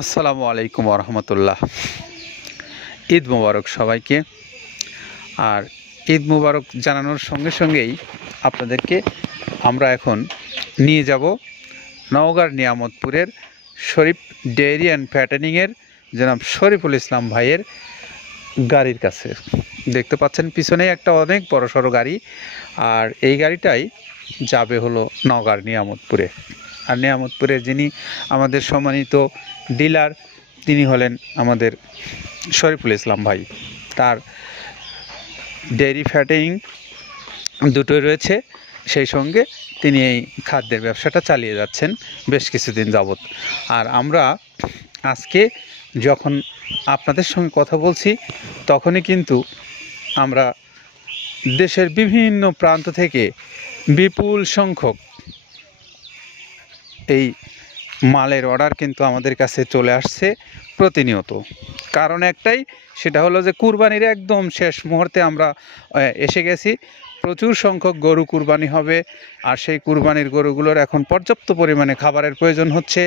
আসসালামু আলাইকুম রহমতুল্লাহ। ঈদ মুবারক সবাইকে। আর ঈদ মুবারক জানানোর সঙ্গে সঙ্গেই আপনাদেরকে আমরা এখন নিয়ে যাব নওগাঁর নিয়ামতপুরের শরীফ ডেয়ারি অ্যান্ড ফ্যাটেনিংয়ের জনাব শরীফুল ইসলাম ভাইয়ের গাড়ির কাছে। দেখতে পাচ্ছেন পিছনে একটা অনেক বড় সড়ো গাড়ি, আর এই গাড়িটাই যাবে হলো নওগাঁর নিয়ামতপুরে। আর নিয়ামতপুরের যিনি আমাদের সম্মানিত ডিলার, তিনি হলেন আমাদের শরীফুল ইসলাম ভাই। তার ডেয়ারি ফ্যাটেনিং দুটোই রয়েছে, সেই সঙ্গে তিনি এই খাদ্যের ব্যবসাটা চালিয়ে যাচ্ছেন বেশ কিছুদিন যাবৎ। আর আমরা আজকে যখন আপনাদের সঙ্গে কথা বলছি, তখনই কিন্তু আমরা দেশের বিভিন্ন প্রান্ত থেকে বিপুল সংখ্যক এই মালের অর্ডার কিন্তু আমাদের কাছে চলে আসছে প্রতিনিয়ত। কারণ একটাই, সেটা হলো যে কুরবানির একদম শেষ মুহূর্তে আমরা এসে গেছি। প্রচুর সংখ্যক গরু কুরবানি হবে, আর সেই কুরবানির গরুগুলোর এখন পর্যাপ্ত পরিমাণে খাবারের প্রয়োজন হচ্ছে।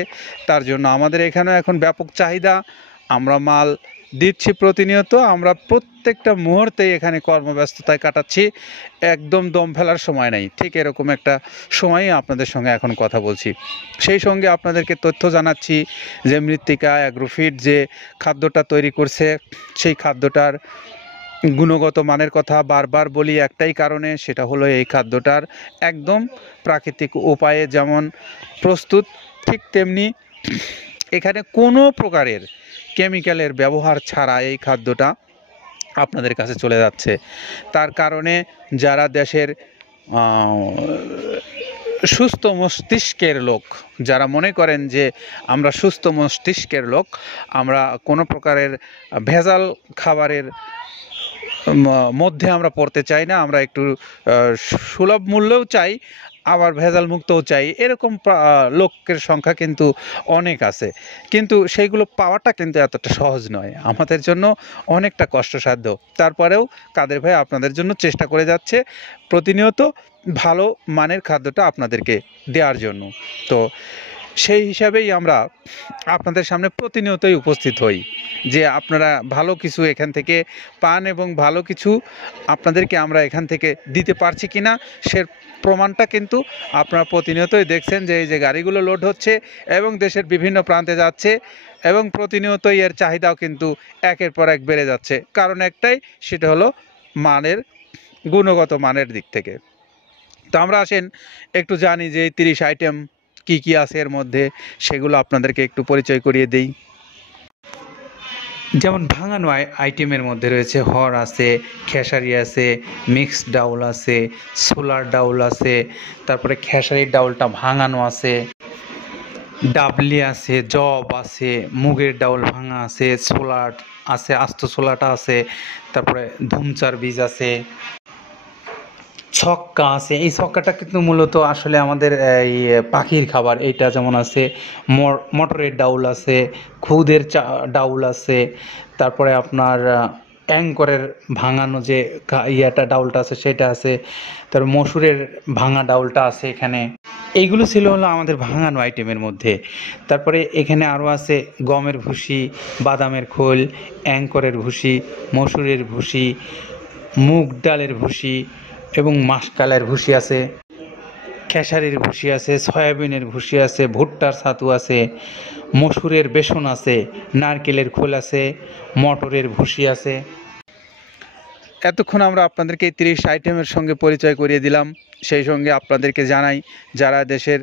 তার জন্য আমাদের এখানেও এখন ব্যাপক চাহিদা। আমরা মাল দিচ্ছি প্রতিনিয়ত। আমরা প্রত্যেকটা মুহূর্তেই এখানে কর্মব্যস্ততায় কাটাচ্ছি, একদম দম ফেলার সময় নেই। ঠিক এরকম একটা সময়ই আপনাদের সঙ্গে এখন কথা বলছি। সেই সঙ্গে আপনাদেরকে তথ্য জানাচ্ছি যে মৃত্তিকা অ্যাগ্রোফিট যে খাদ্যটা তৈরি করছে, সেই খাদ্যটার গুণগত মানের কথা বারবার বলি একটাই কারণে, সেটা হলো এই খাদ্যটার একদম প্রাকৃতিক উপায়ে যেমন প্রস্তুত, ঠিক তেমনি এখানে কোনো প্রকারের কেমিক্যালের ব্যবহার ছাড়া এই খাদ্যটা আপনাদের কাছে চলে যাচ্ছে। তার কারণে যারা দেশের সুস্থ মস্তিষ্কের লোক, যারা মনে করেন যে আমরা সুস্থ মস্তিষ্কের লোক, আমরা কোনো প্রকারের ভেজাল খাবারের মধ্যে আমরা পড়তে চাই না। আমরা একটু সুলভ মূল্যেও চাই, আবার ভেজাল মুক্তও চাই। এরকম লোকের সংখ্যা কিন্তু অনেক আছে, কিন্তু সেইগুলো পাওয়াটা কিন্তু এতটা সহজ নয়, আমাদের জন্য অনেকটা কষ্টসাধ্য। তারপরেও কাদের ভাই আপনাদের জন্য চেষ্টা করে যাচ্ছে প্রতিনিয়ত ভালো মানের খাদ্যটা আপনাদেরকে দেওয়ার জন্য। তো সেই হিসাবেই আমরা আপনাদের সামনে প্রতিনিয়তই উপস্থিত হই যে আপনারা ভালো কিছু এখান থেকে পান, এবং ভালো কিছু আপনাদেরকে আমরা এখান থেকে দিতে পারছি কিনা সে প্রমাণটা কিন্তু আপনারা প্রতিনিয়তই দেখছেন যে এই যে গাড়িগুলো লোড হচ্ছে এবং দেশের বিভিন্ন প্রান্তে যাচ্ছে, এবং প্রতিনিয়তই এর চাহিদাও কিন্তু একের পর এক বেড়ে যাচ্ছে। কারণ একটাই, সেটা হলো মানের, গুণগত মানের দিক থেকে। তো আমরা আসেন একটু জানি যে এই 30 আইটেম কি কি আছে এর মধ্যে, সেগুলো আপনাদেরকে একটু পরিচয় করিয়ে দেই। যেমন ভাঙানো আইটেমের মধ্যে রয়েছে হর আছে, খেসারি আছে, মিক্সড ডাউল আছে, সোলার ডাউল আছে, তারপরে খেসারির ডাউলটা ভাঙানো আছে, ডাবলি আছে, জব আছে, মুগের ডাউল ভাঙা আছে, সোলার আছে, আস্ত সোলাটা আছে, তারপরে ধুমচার বীজ আছে, ছক্কা আছে। এই ছক্কাটা কিন্তু মূলত আসলে আমাদের এই পাখির খাবার। এইটা যেমন আছে, মটরের ডাউল আছে, খুদের ডাউল আছে, তারপরে আপনার অ্যাঙ্করের ভাঙানো যে ইয়াটা ডাউলটা আছে সেটা আছে, তারপর মসুরের ভাঙা ডাউলটা আছে এখানে। এইগুলো ছিল হলো আমাদের ভাঙানো আইটেমের মধ্যে। তারপরে এখানে আরও আছে গমের ভুসি, বাদামের খোল, অ্যাঙ্করের ভুসি, মসুরের ভুসি, মুগ ডালের ভুসি এবং মাসকালের ভুসি আছে, খেসারির ভুসি আছে, সয়াবিনের ভুসি আছে, ভুট্টার ছাতু আছে, মসুরের বেসন আছে, নারকেলের খোল আছে, মটরের ভুসি আছে। এতক্ষণ আমরা আপনাদেরকে এই 30 আইটেমের সঙ্গে পরিচয় করিয়ে দিলাম। সেই সঙ্গে আপনাদেরকে জানাই, যারা দেশের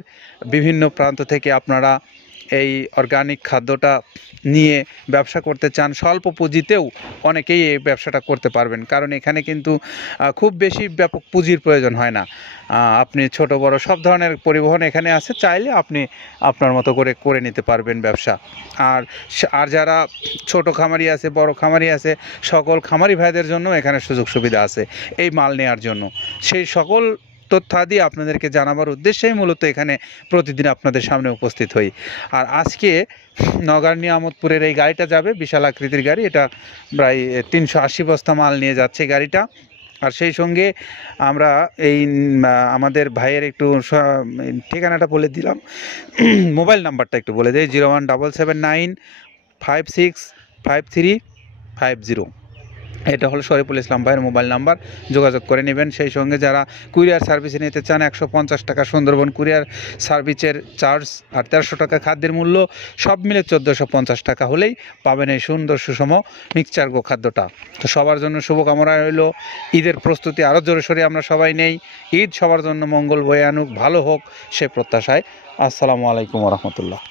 বিভিন্ন প্রান্ত থেকে আপনারা এই অর্গানিক খাদ্যটা নিয়ে ব্যবসা করতে চান, স্বল্প পুঁজিতেও অনেকেই এই ব্যবসাটা করতে পারবেন। কারণ এখানে কিন্তু খুব বেশি ব্যাপক পুঁজির প্রয়োজন হয় না। আপনি ছোট বড় সব ধরনের পরিবহন এখানে আছে, চাইলে আপনি আপনার মতো করে করে নিতে পারবেন ব্যবসা। আর যারা ছোট খামারি আছে, বড় খামারি আছে, সকল খামারি ভাইদের জন্য এখানে সুযোগ সুবিধা আছে এই মাল নেওয়ার জন্য। সেই সকল তথ্যাদি আপনাদেরকে জানাবার উদ্দেশ্যেই মূলত এখানে প্রতিদিন আপনাদের সামনে উপস্থিত হই। আর আজকে নওগাঁর নিয়ামতপুরের এই গাড়িটা যাবে, বিশাল আকৃতির গাড়ি। এটা প্রায় 380 বস্তা মাল নিয়ে যাচ্ছে গাড়িটা। আর সেই সঙ্গে আমরা এই আমাদের ভাইয়ের একটু ঠিকানাটা বলে দিলাম, মোবাইল নাম্বারটা একটু বলে দিই, 01779565350। এটা হলো শরীফুল ইসলাম ভাইয়ের মোবাইল নাম্বার, যোগাযোগ করে নেবেন। সেই সঙ্গে যারা কুরিয়ার সার্ভিসে নিতে চান, 150 টাকা সুন্দরবন কুরিয়ার সার্ভিসের চার্জ, আর 1300 টাকা খাদ্যের মূল্য, সব মিলে 1450 টাকা হলেই পাবেন এই সুন্দর সুষম মিক্সচার গোখাদ্যটা। তো সবার জন্য শুভকামনা রইল। ঈদের প্রস্তুতি আরও জোরে সোরে আমরা সবাই নেই। ঈদ সবার জন্য মঙ্গল বয়ে আনুক, ভালো হোক সে প্রত্যাশায়। আসসালামু আলাইকুম রহমতুল্লাহ।